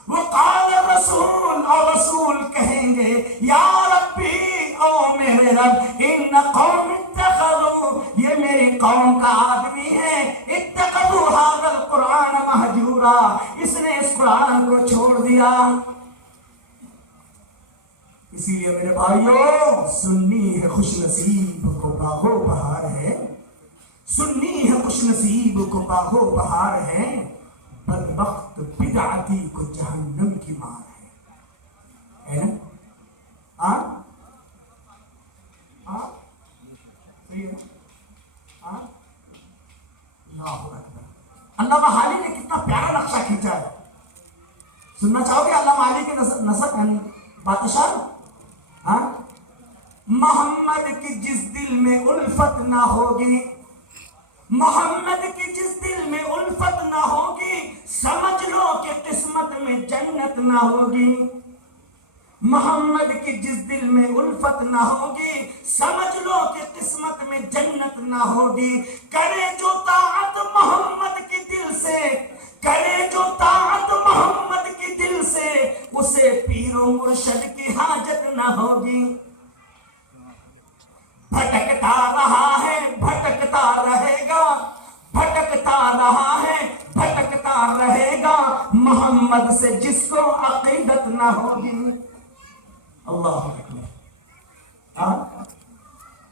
وقال الرسول, اور رسول کہیں گے یا ربی, او میرے رب, ان قوم اتخذوا, یہ میری قوم کا آدمی ہے, اتخذوا ھذا القرآن مہجورا, اس نے اس قرآن کو چھوڑ دیا. اسی لیے میرے بھائیوں, سنی ہے خوش نصیب کو باغ و بہار ہے, سنی ہے خوش نصیب کو باغ و بہار ہے, بدبخت بدعتی کو جہنم کی مار ہے نا. ہاں ہاں علامہ حالی نے کتنا پیارا نقشہ کھینچا ہے, سننا چاہو گے علامہ حالی کے نصب بادشاہ. ہاں, محمد کی جس دل میں الفت نہ ہوگی, محمد کی جس دل میں الفت نہ ہوگی, سمجھ لو کہ قسمت میں جنت نہ ہوگی. محمد کی جس دل میں الفت نہ ہوگی, سمجھ لو کہ قسمت میں جنت نہ ہوگی. کرے جو طاعت محمد کی دل سے, کرے جو طاعت محمد کی دل سے, اسے پیر و مرشد کی حاجت نہ ہوگی. بھٹکتا رہا ہے, بھٹکتا رہے گا, بھٹکتا رہا ہے, بھٹکتا رہے گا, محمد سے جس کو عقیدت نہ ہوگی. اللہ اکبر.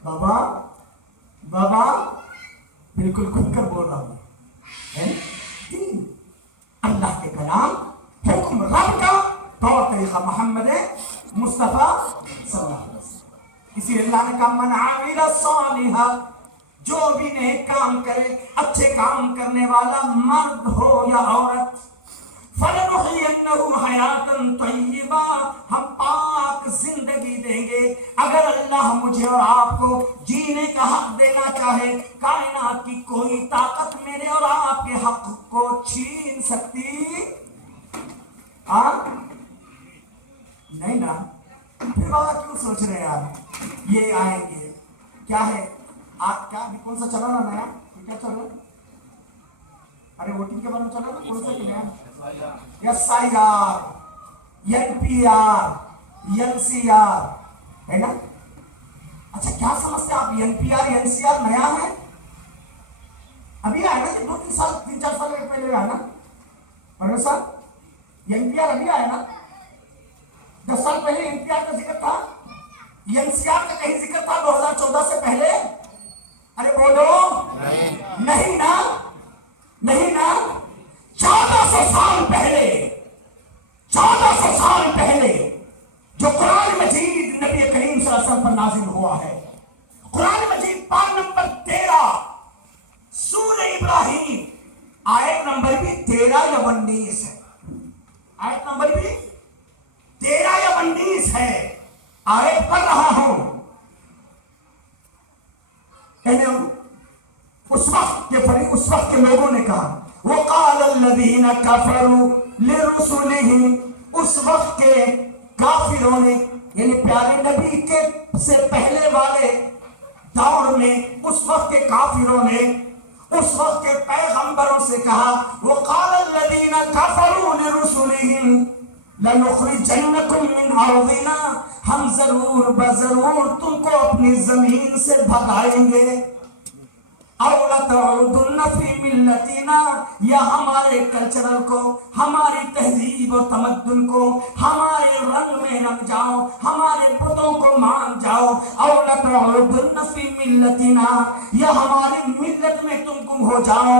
بابا بابا بالکل کھل کر بول رہا ہوں، دین اللہ کے کلام، حکم رب کا، طور طریقہ محمد مصطفیٰ صلی اللہ علیہ وسلم۔ اسی لیے اللہ نے کہا من عامل صالحا، جو بھی نیک کام کرے، اچھے کام کرنے والا مرد ہو یا عورت، فَلَنُحْيِيَنَّهُ حَيَاتًا طَيِّبَةً، ہم پاک زندگی دیں گے۔ اگر اللہ مجھے اور آپ کو جینے کا حق دینا چاہے، کائنات کی کوئی طاقت میرے اور آپ کے حق کو چھین سکتی نہیں نا؟ پھر بابا کیوں سوچ رہے ہیں آپ یہ آئیں گے؟ کیا ہے آپ کیا کون سا چلا نا نیا؟ کیا چل رہا؟ ارے ووٹنگ کے بارے میں چلا نا کون سا نیا؟ S I R, N P R, N C R ہے نا؟ اچھا کیا سمجھتے ہیں آپ N P R N C R نیا ہے؟ ابھی آئے نا کہ 2-3 سال 3-4 سال پہلے آئے نا پروفیسر صاحب؟ این پی آر ابھی آئے نا؟ 10 سال پہلے این پی آر کا ذکر تھا؟ این سی آر کا کہیں ذکر تھا 2014 سے پہلے؟ ارے بولو نہیں نا، نہیں نا۔ 1400 سال پہلے، 1400 سال پہلے جو قرآن مجید نبی کریم صلی اللہ علیہ وسلم پر نازل ہوا ہے، قرآن مجید پارہ نمبر 13 سورہ ابراہیم، آیت نمبر بھی 13 یا 19 ہے، آیت نمبر بھی 13 یا 19 ہے۔ آیت پڑھ رہا ہوں، اس وقت کے لوگوں نے کہا وَقَالَ الَّذِينَ كَفَرُوا لِرُسُلِهِمْ، اس وقت کے کافروں نے، یعنی پیارے نبی کے سے پہلے والے دور میں اس وقت کے کافروں نے اس وقت کے پیغمبروں سے کہا وَقَالَ الَّذِينَ كَفَرُوا لِرُسُلِهِمْ لَنُخْرِجَنَّكُمْ مِنْ أَرْضِنَا، ہم ضرور بضرور تم کو اپنی زمین سے بھگائیں گے، أَوْ لَتَعُودُنَّ فِي مِلَّتِنَا، یا ہمارے کلچرل کو، ہماری تہذیب و تمدن کو، ہمارے رنگ میں رنگ جاؤ، ہمارے بتوں کو مان جاؤ، أَوْ لَتَعُودُنَّ فِي مِلَّتِنَا، یا ہماری ملت میں تم گم ہو جاؤ۔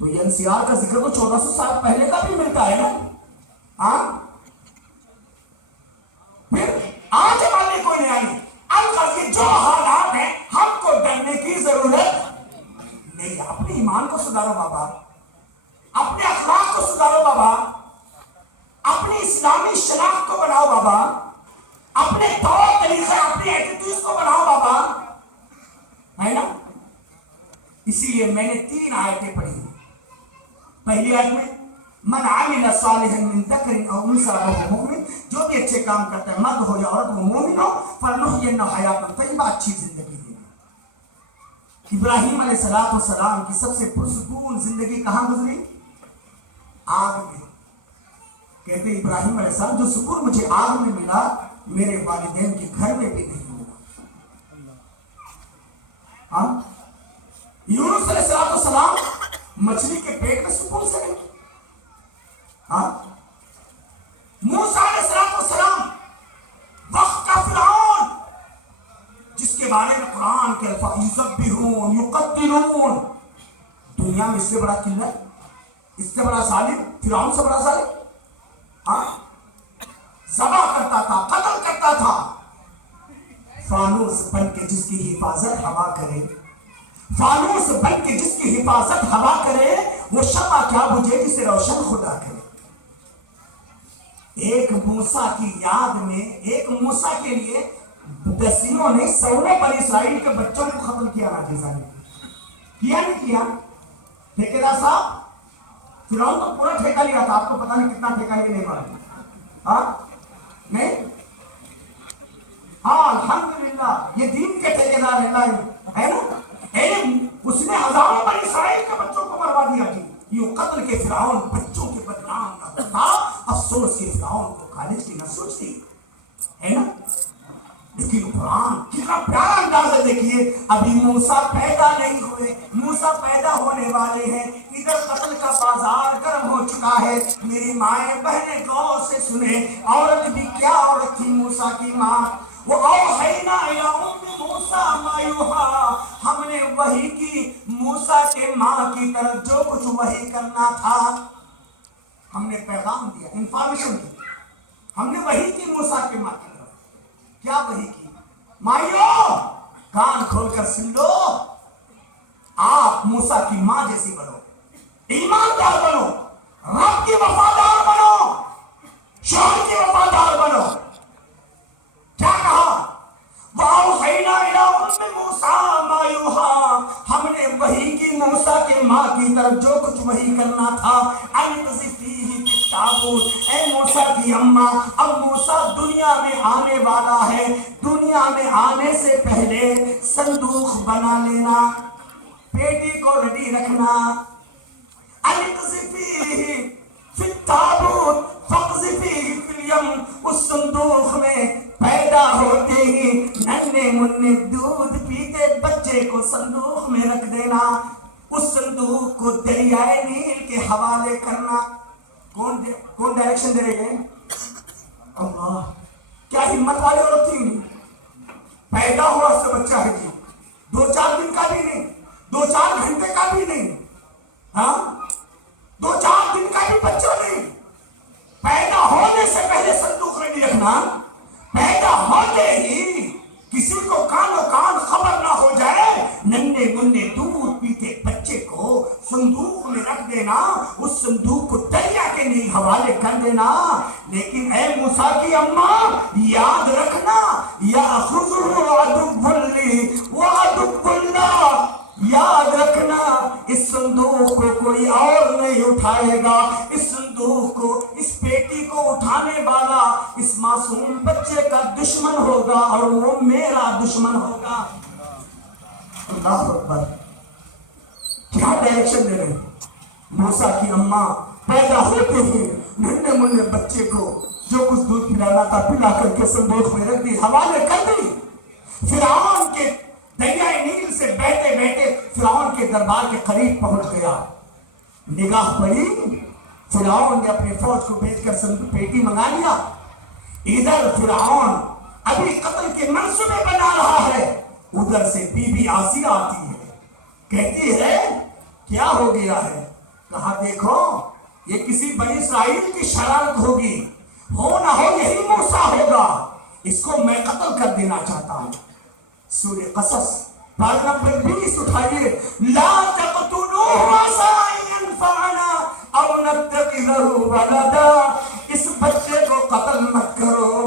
تو یہ انسیار کا ذکر تو 1400 سال پہلے کا بھی ملتا ہے نا؟ پھر آج ہمارے کوئی نہیں آئی، الغرض کی جو حالات ہیں ہم کو ڈرنے کی ضرورت نہیں۔ اپنے ایمان کو سدھارو بابا، اپنے اخلاق کو سدھارو بابا، اپنی اسلامی شناخت کو بناؤ بابا، اپنے طور طریقے اپنی ایٹیٹیوڈ کو بناؤ بابا، ہے نا؟ اسی لیے میں نے 3 آیتیں پڑھی۔ پہلی آیت میں من عمل صالحا من ذکر او انثى وهو مؤمن، جو بھی اچھے کام کرتا ہے مرد ہو یا عورت وہ مومن ہو، فلنحيينه حیاتا طیبہ، اچھی زندگی دیں گے۔ ابراہیم علیہ السلام کی سب سے پرسکون زندگی کہاں گزری؟ آگ میں۔ کہتے ہیں ابراہیم علیہ السلام جو سکون مجھے آگ میں ملا میرے والدین کے گھر میں بھی نہیں ملا۔ یونس علیہ السلام مچھلی کے پیٹ میں سکون سے نہیں۔ موسیٰ علیہ السلام وقت کا فرعون، جس کے بارے میں قرآن کے الفاظ یذبحون یقتلون، دنیا میں اس سے بڑا قلت، اس سے بڑا ظالم فرعون سے بڑا ظالم، ذبح کرتا تھا، قتل کرتا تھا۔ فانوس بن کے جس کی حفاظت ہوا کرے، فانوس بن کے جس کی حفاظت ہوا کرے، وہ شمع کیا بجھے جسے روشن خدا کرے۔ ایک موسیٰ کی یاد میں، ایک موسیٰ کے لیے دسیوں نے سولوں بنی اسرائیل کے بچوں کو ختم کیا، ناجیزہ نے کیا نہیں کیا؟ ٹھیکیدار صاحب فرعون تو پورا ٹھیکہ لیا تھا، آپ کو پتہ نہیں کتنا ٹھیکہ لیا نہیں معلوم، نہیں؟ الحمدللہ یہ دین کے ٹھیکیدار ہے نا؟ اس نے ہزاروں بنی اسرائیل کے بچوں کو مروا دیا تھی۔ یہ قتل کے فرعون بچوں کے بدنام نہ ہوتا، افسوس کے فرعون کو کالج کی نہ سوچتی، ہے نا؟ لیکن قرآن کتنا پیارا انداز ہے، دیکھیے ابھی موسیٰ پیدا نہیں ہوئے، موسیٰ پیدا ہونے والے ہیں، ادھر قتل کا بازار گرم ہو چکا ہے۔ میری مائیں بہنیں غور سے سنیں، عورت بھی کیا عورت تھی موسیٰ کی ماں، وَأَوْحَيْنَا إِلَىٰ أُمِّ مُوسَىٰ مَا يُوحَىٰ، ہم نے وحی کی موسیٰ کے ماں کی طرف جو کچھ وحی کرنا تھا، ہم نے پیغام دیا، انفارمیشن دی، ہم نے وحی کی موسیٰ کے ماں کی طرف۔ کیا وحی کی؟ مائیو کان کھول کر سن لو، آپ موسیٰ کی ماں جیسی بنو، ایماندار بنو، رب کی وفادار بنو، شوہر کی وفادار بنو۔ کیا کہا؟ وَأَوْحَيْنَا إِلَىٰ أُمِّ مُوسَىٰ مَا يُوحَىٰ، ہم نے وحی کی موسیٰ کے ماں کی طرف جو کچھ وحی کرنا تھا، أَنِ اقْذِفِيهِ فِي التَّابُوتِ، اے موسیٰ کی اماں، اب موسیٰ دنیا میں آنے والا ہے، دنیا میں آنے سے پہلے صندوق بنا لینا، پیٹی کو ریڈی رکھنا۔ أَنِ اقْذِفِيهِ فِي التَّابُوتِ فَاقْذِفِيهِ فِي الْيَمِّ، اس صندوق میں پیدا ہوتے ہی ننھے منھے دودھ پیتے بچے کو صندوق میں رکھ دینا، اس صندوق کو دریائے نیل کے حوالے کرنا۔ کون ڈائریکشن دے رہے ہیں؟ اللہ، کیا ہمت والے عورت تھی؟ پیدا ہوا اس سے بچہ ہے جی، 2-4 دن کا بھی نہیں، 2-4 گھنٹے کا بھی نہیں، ہاں 2-4 دن کا بھی بچہ نہیں، پیدا ہونے سے پہلے صندوق ریڈی رکھنا، پیدا ہوتے ہی کسی کو کانو کان خبر نہ ہو جائے، ننھے منھے دودھ پیتے بچے کو صندوق میں رکھ دینا، اس صندوق کو دریا کے نیل حوالے کر دینا۔ لیکن اے موسیٰ کی اماں یاد رکھنا، یأخذہ عدو لی وعدو اللہ، یاد رکھنا اس صندوق کو کوئی اور نہیں اٹھائے گا، اس صندوق کو، اس پیٹی کو اٹھانے والا اس معصوم بچے کا دشمن ہوگا اور وہ میرا دشمن ہوگا۔ اللہ اکبر، کیا ڈائریکشن دے رہے ہیں؟ موسیٰ کی اماں پیدا ہوتے ہی ننھے منھے بچے کو جو کچھ دودھ پلانا تھا پلا کر کے صندوق میں رکھ دی، حوالے کر دی۔ فرعون کے دریائے نیل سے بہتے بہتے فرعون کے دربار کے قریب پہنچ گیا، نگاہ پڑی، فرعون نے اپنے فوج کو بھیج کر پیٹی منگا لیا۔ ادھر فرعون ابھی قتل کے منصوبے بنا رہا ہے، ادھر سے بی بی آسیہ آتی ہے، کہتی ہے کیا ہو گیا ہے؟ کہا دیکھو یہ کسی بنی اسرائیل کی شرارت ہوگی، ہو نہ ہو یہی موسیٰ ہوگا، اس کو میں قتل کر دینا چاہتا ہوں۔ سورہ قصص پارہ نمبر 20 اٹھائیے، لا تقتلوه عسى ان ينفعنا او نتخذه ولدا، اس بچے کو قتل مت کرو،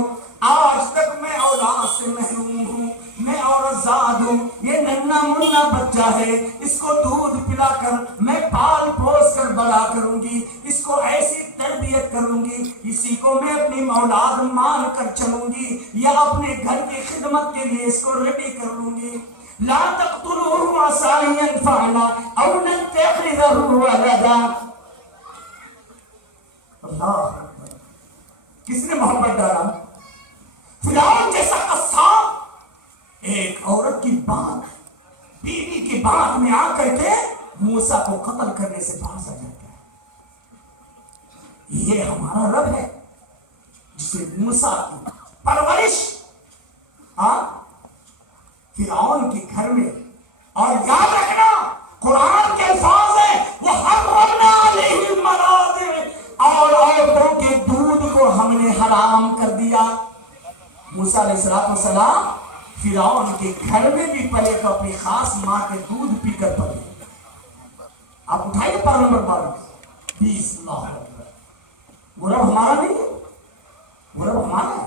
آج تک میں اولاد سے محروم ہوں، میں عورت زاد ہوں، یہ ننھا منھا بچہ ہے، اس کو دودھ پلا کر میں پال پوس کر بڑا کروں گی، اس کو ایسی تربیت کروں گی، اسی کو میں اپنی اولاد مان کر چلوں گی، یا اپنے گھر کی خدمت کے لیے اس کو ریڈی کر لوں گی۔ لا تقتلوه عسى ان ينفعنا او نتخذه ولدا۔ اللہ، کس نے محبت ڈالا؟ فرعون جیسا قصاب ایک عورت کی بات، بیوی کی بات میں آ کر کے موسیٰ کو قتل کرنے سے باز آ جاتا ہے۔ یہ ہمارا رب ہے جسے موسیٰ کی پرورش فرعون کے گھر میں، اور یاد رکھنا قرآن کے الفاظ ہیں وَحَرَّمْنَا عَلَيْهِ الْمَنَاضِعَ، اور عورتوں کے دودھ کو ہم نے حرام کر دیا۔ موسیٰ علیہ السلام فرعون کے گھر میں بھی پلے تو اپنی خاص ماں کے دودھ پی کر پلے۔ آپ اٹھائیے پارہ نمبر 20۔ اللہ اکبر، وہ رب ہمارا نہیں ہے، وہ رب ہمارا ہے،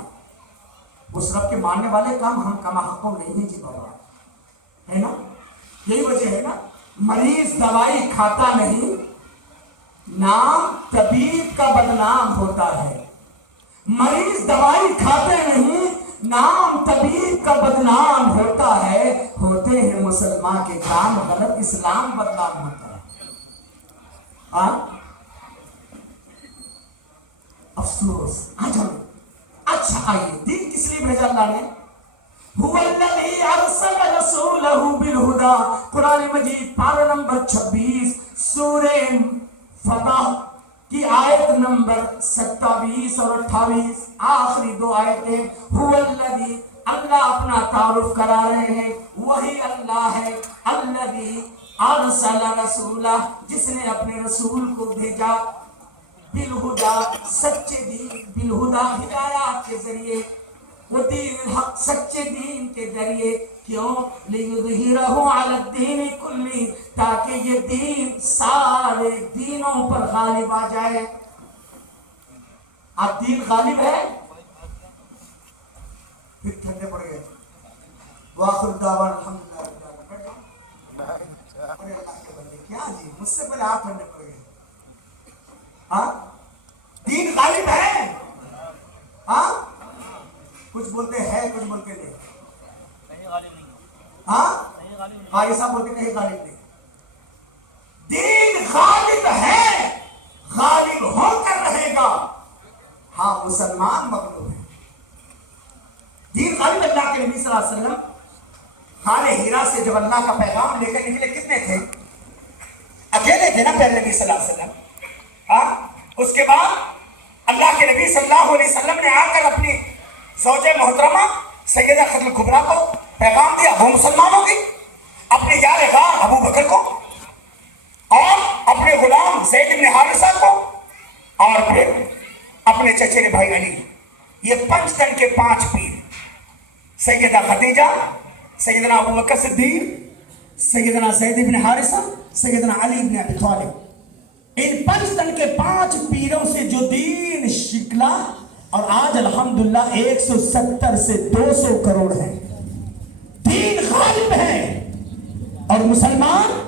اس رب کے ماننے والے کام ہم کما حقوں نہیں جی بابا، ہے نا؟ یہی وجہ ہے نا، مریض دوائی کھاتا نہیں، نام طبیب کا بدنام ہوتا ہے۔ مریض دوائی کھاتے نہیں، نام طبیب کا بدنام ہوتا ہے، ہوتے ہیں مسلمان کے کام غلط، اسلام بدنام ہوتا ہے۔ افسوس، اچھا آئیے، دین کس لیے بھیجا اللہ نے؟ هو الذی ارسل رسولہ بالہدی، قرآن مجید پارہ نمبر 26 سورہ فتح کی آیت نمبر 27 اور 28، آخری 2 آیتیں، هو الذی اللہ اپنا تعارف کرا رہے ہیں، وہی اللہ ہے الذی ارسل رسولہ، جس نے اپنے رسول کو بھیجا بالہدا، سچے دین، بالہدا ہدایات کے ذریعے، وہ دین الحق، سچے دین کے ذریعے، کیوں؟ لیظہرہ علی الدین کلہ، تاکہ یہ دین سارے دینوں پر غالب آ جائے۔ اب دین غالب ہے، پھر ٹھنڈے پڑ گئے، وآخر دعوانا الحمدللہ رب العالمین۔ ارے اللہ کے بندے کیا جی، مجھ سے پہلے آپ ٹھنڈے پڑ گئے۔ ہاں دین غالب ہے، ہاں کچھ بولتے ہیں کچھ بولتے نہیں، ہاں قاری صاحب بولتے کہیں غالب نہیں۔ دین غالب ہے، غالب ہو کر رہے گا، ہاں مسلمان مغلوب ہے۔ دین غالب، اللہ کے نبی صلی اللہ علیہ وسلم غار حرا سے جب اللہ کا پیغام لے کر نکلے، کتنے تھے؟ اکیلے تھے نا پہلے نبی صلی اللہ علیہ وسلم، ہاں اس کے بعد اللہ کے نبی صلی اللہ علیہ وسلم نے آ کر اپنی زوج محترمہ سیدہ خدیجہ کبریٰ کو پیغام دیا، وہ مسلمان ہوگی، اپنے یار غار ابو بکر کو، اور اپنے غلام زید بن حارثہ کو، اور پھر اپنے چچیرے بھائی علی۔ یہ 5 تن کے 5 پیر، سیدہ خدیجہ، سیدنا ابو بکر صدیق، سیدنا زید بن حارثہ، سیدنا علی بن ابی طالب، ان 5 تن کے 5 پیروں سے جو دین شکلا، اور آج الحمدللہ 170 سے 200 کروڑ ہے، دین غالب ہے، اور مسلمان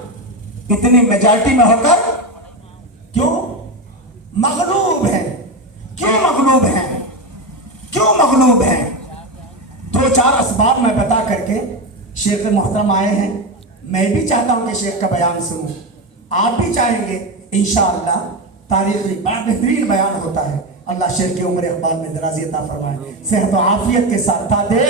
اتنی میجارٹی میں ہو کر کیوں مغلوب ہے؟ کیوں مغلوب ہے؟ کیوں مغلوب ہے؟ 2-4 اسباب میں بتا کر کے شیخ محترم آئے ہیں، میں بھی چاہتا ہوں کہ شیخ کا بیان سنوں، آپ بھی چاہیں گے انشاءاللہ، تاریخی بڑا بہترین بیان ہوتا ہے۔ اللہ شیخ کی عمر اقبال میں درازی عطا فرمائے، صحت و عافیت کے ساتھ تا دے،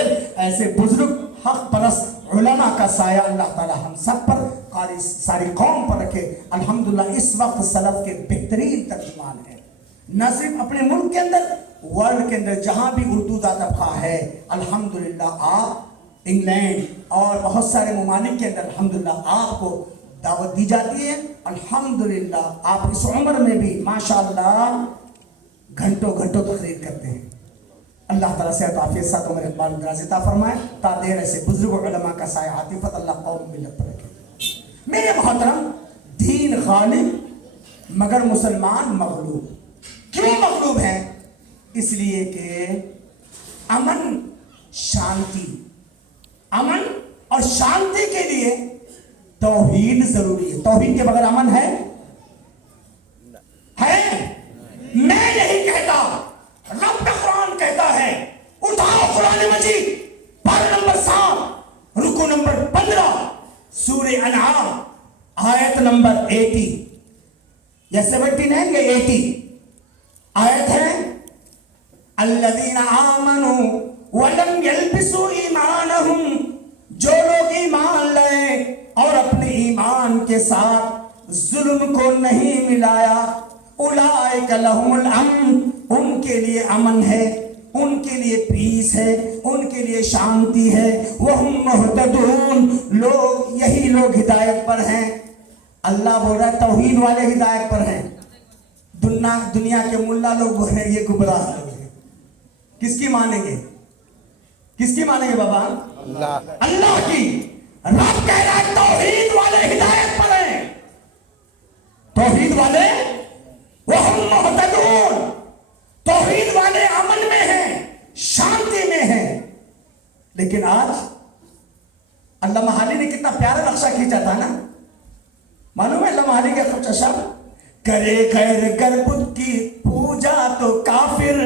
ایسے بزرگ حق پرست علماء کا سایہ اللہ تعالی ہم سب پر، قاری ساری قوم پر رکھے۔ الحمدللہ اس وقت سلف کے بہترین ترجمان ہیں، نہ صرف اپنے ملک کے اندر، ورلڈ کے اندر جہاں بھی اردو دادب خواہ ہے، الحمدللہ آپ انگلینڈ اور بہت سارے ممالک کے اندر الحمدللہ آپ کو دعوت دی جاتی ہے۔ الحمدللہ آپ اس عمر میں بھی ماشاءاللہ گھنٹوں تقریر کرتے ہیں۔ اللہ تعالیٰ صحت و عافیت ساتھ عمر اقبال دراز عطا فرمائے، تا دیر ایسے بزرگ علماء کا سایہ عاطفت اللہ قوم ملت پر رکھے۔ میرے محترم، دین غالب مگر مسلمان مغلوب۔ کیوں مغلوب ہیں؟ اس لیے کہ امن اور شانتی کے لیے توحید ضروری ہے۔ توحید کے بغیر امن ہے؟ میں نہیں کہتا، رب قرآن کہتا ہے، اٹھاؤ قرآن مجید پارہ نمبر 7 رکو نمبر 15 سورہ انعام آیت نمبر 80 یا 79 یا 80 آیت ہے، الذین آمنوا ولم یلبسوا ایمانہم، جو لوگ ایمان لائے اور اپنے ایمان کے ساتھ ظلم کو نہیں ملایا، اولئک لہم الامن، ان کے لیے امن ہے، ان کے لیے پیس ہے، ان کے لیے شانتی ہے، وہم مہتدون، یہی لوگ ہدایت پر ہیں۔ اللہ بول رہا ہے توحید والے ہدایت پر ہیں، دنیا کے ملا لوگ بول رہے ہیں یہ گمراہ لوگ ہیں۔ کس کی مانیں گے؟ کس کی مانیں گے بابا؟ اللہ کی۔ رب کہہ رہا ہے توحید والے ہدایت پر ہیں، توحید والے وہم مہتدون، توحید والے امن میں ہیں، شانتی میں ہیں۔ لیکن آج علامہ حالی نے کتنا پیارا نقشہ کھینچا تھا نا، معلوم ہے علامہ حالی کا کچھ شب، کرے غیر گر بت کی پوجا تو کافر،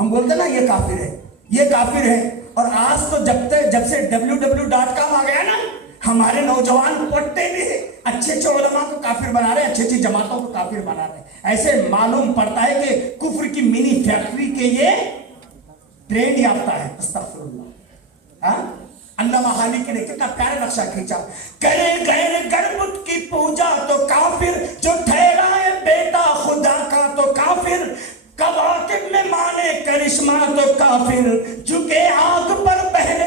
ہم بولتے نا یہ کافر ہے، یہ کافر ہے۔ اور آج تو جب سے www.com آ گیا نا، ہمارے نوجوان پڑھتے بھی اچھے علماء کو کافر بنا رہے ہیں، اچھی جماعتوں کو کافر بنا رہے ہیں۔ ایسے معلوم پڑتا ہے کہ کفر کی منی فیکٹری کے یہ ٹرینڈ یافتہ ہے۔ استغفر اللہ۔ علامہ حالی نے کتنا پیارا نقشہ کھینچا، کرے غیر گربت کی پوجا تو کافر، جو ٹھہرائے بیٹا خدا کا تو کافر، کواکب میں مانے کرشمہ تو کافر، جھکے آگ پر بہر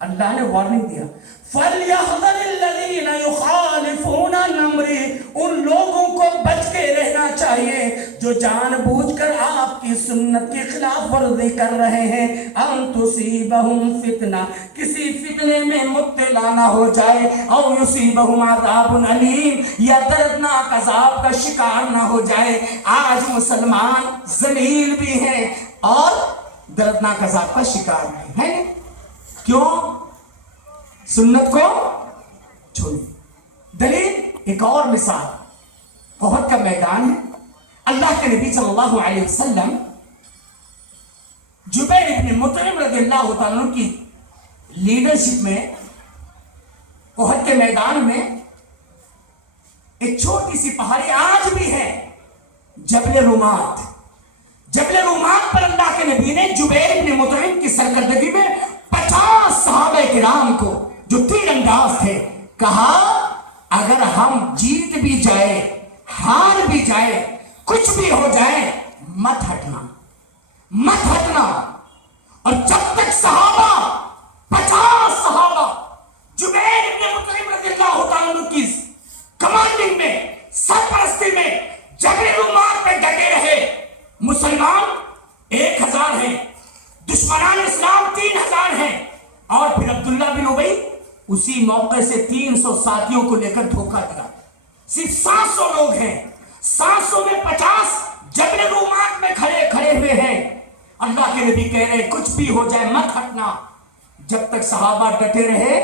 اللہ نے وارننگ دیا فَلْيَحْذَرِ الَّذِينَ يُخَالِفُونَ عَنْ أَمْرِهِ، ان لوگوں کو بچ کے رہنا چاہیے جو جان بوجھ کر آپ کی سنت کی خلاف ورزی کر رہے ہیں، أَن تُصِيبَهُمْ فِتْنَةٌ، کسی فتنے میں مبتلا نہ ہو جائے، أَوْ يُصِيبَهُمْ عَذَابٌ أَلِيمٌ، یا دردناک عذاب کا شکار نہ ہو جائے۔ آج مسلمان ذلیل بھی ہیں اور دردناک عذاب کا شکار بھی ہیں، کیوں؟ سنت کو چھوڑی۔ دلیل ایک اور مثال احد کا میدان ہے۔ اللہ کے نبی صلی اللہ علیہ وسلم جبیر بن مطعم رضی اللہ تعالیٰ عنہ کی لیڈرشپ میں احد کے میدان میں ایک چھوٹی سی پہاڑی آج بھی ہے، جبل رومات۔ جبل رومات پر اللہ کے نبی نے جبیر بن مطعم کی سرکردگی میں 50 صحابہ کرام کو جو تیر انداز تھے کہا اگر ہم جیت بھی جائے ہار بھی جائے کچھ بھی ہو جائے مت ہٹنا، مت ہٹنا۔ اور جب تک صحابہ 50 صحابہ جبیر بن مطعم رضی اللہ تعالیٰ عنہ کی کمانڈنگ میں سرپرستی میں جبل رومات پہ ڈٹے رہے۔ مسلمان 1000 ہیں، دشمنان اسلام 3000 ہیں، اور پھر عبداللہ بن ابی اسی موقع سے 300 ساتھیوں کو لے کر دھوکہ دیا۔ صرف 700 لوگ ہیں، 700 میں 50 جبل رومات میں کھڑے ہوئے ہیں۔ اللہ کے نبی کہہ رہے کچھ بھی ہو جائے مت ہٹنا۔ جب تک صحابہ ڈٹے رہے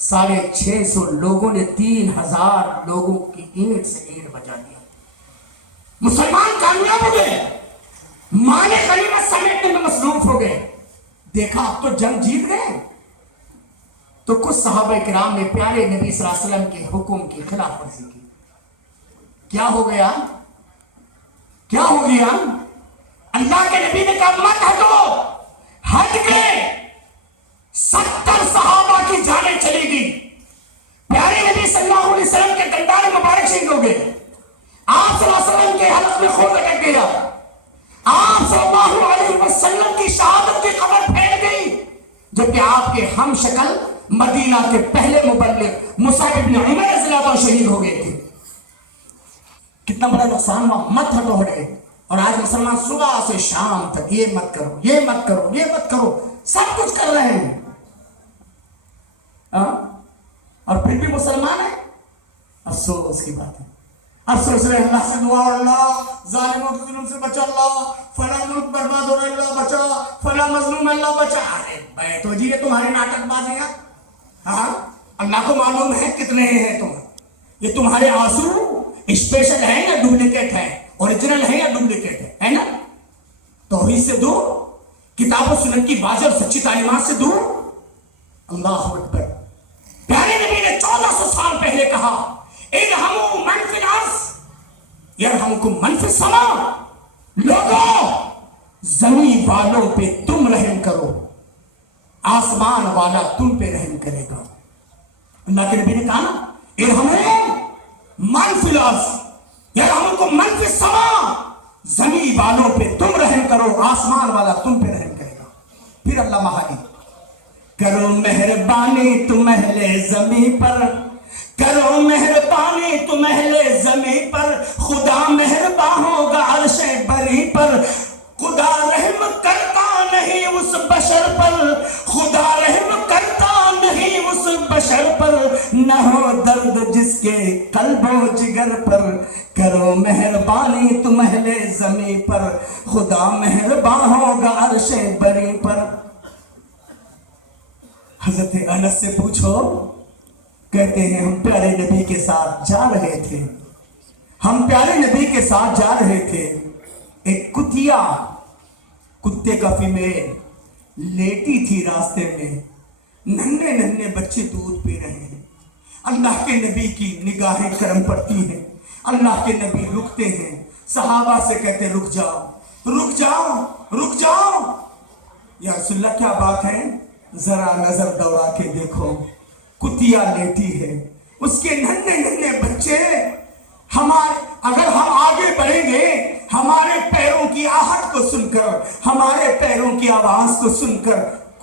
650 لوگوں نے 3000 لوگوں کی اینٹ سے اینٹ بجا دیا۔ مسلمان کامیاب ہو گئے، مال غنیمت سمیٹنے میں مصروف ہو گئے۔ دیکھا اب تو جنگ جیت گئے، تو کچھ صحابہ کرام نے پیارے نبی صلی اللہ علیہ وسلم کے حکم کی خلاف ورزی کی۔ کیا ہو گیا؟ کیا ہو گیا؟ اللہ کے نبی نے کہا مت ہٹو، ہٹ گئے۔ 70 صحابہ کی جانیں چلی گئی۔ پیارے نبی صلی اللہ علیہ وسلم کے گندار مبارک شہید ہو گئے۔ آپ صلی اللہ علیہ وسلم کے حلق میں خون لٹک گیا۔ آپ صلی اللہ علیہ وسلم کی شہادت کی خبر پھیل گئی، جبکہ آپ کے ہم شکل مدینہ کے پہلے مبلغ مصعب بن عمر رضی اللہ عنہ شہید ہو گئے تھے۔ کتنا بڑا نقصان ہوا، مت ہٹو ہٹ گئے۔ اور آج مسلمان صبح سے شام تک یہ مت کرو، یہ مت کرو، یہ مت کرو، سب کچھ کر رہے ہیں، اور پھر بھی مسلمان ہیں۔ افسوس کی بات ہے، افسوس رہے۔ اللہ سے دعا، اللہ ظالموں کے ظلم سے بچا، اللہ فلاں ملک برباد ہو رہا ہے اللہ بچا، فلاں مظلوم اللہ بچا۔ ارے بیٹھو جی، یہ تمہاری ناٹک بازیاں، ہاں اللہ کو معلوم ہے کتنے ہیں تم۔ یہ تمہارے آنسو اسپیشل ہیں یا ڈپلیکیٹ ہیں، اوریجنل ہیں یا ڈپلیکیٹ ہے نا؟ توحید سے دور، کتاب و سنت کی واضح اور سچی تعلیمات سے دور۔ اللہ اکبر۔ پیارے نبی نے 1400 سال پہلے کہا ارحموا من فی الارض یرحمکم من فی السماء، لوگوں زمین والوں پہ تم رحم کرو، آسمان والا تم پہ رحم کرے گا۔ اللہ کے نبی نے کہا ارحموا من فی الارض یرحمکم من فی السماء، زمین والوں پہ تم رحم کرو، آسمان والا تم پہ رحم کرے گا۔ پھر اللہ مہانی کرو مہربانی تم اہل زمین پر، کرو مہربانی تم اہل زمین پر، خدا مہربان ہوگا عرش بری پر۔ خدا رحم کرتا نہیں اس بشر پر، خدا رحم کرتا نہیں اس بشر پر، نہ ہو درد جس کے قلب و جگر پر۔ کرو مہربانی تم اہل زمین پر، خدا مہربان ہوگا عرش بری پر۔ حضرت انس سے پوچھو، کہتے ہیں ہم پیارے نبی کے ساتھ جا رہے تھے، ہم پیارے نبی کے ساتھ جا رہے تھے، ایک کتیا، کتے کا فیمیل لیٹی تھی راستے میں، ننھے ننھے بچے دودھ پی رہے ہیں۔ اللہ کے نبی کی نگاہیں کرم پڑتی ہیں، اللہ کے نبی رکتے ہیں، صحابہ سے کہتے رک جاؤ، رک جاؤ، رک جاؤ۔ یا رسول اللہ کیا بات ہے؟ ذرا نظر دوڑا کے دیکھو، کتیا لیٹی ہے، اس کے ننھے ننھے بچے، اگر ہم آگے بڑھیں گے ہمارے پیروں کی آہٹ کو سن کر، ہمارے پیروں کی آواز کو سن کر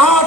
8,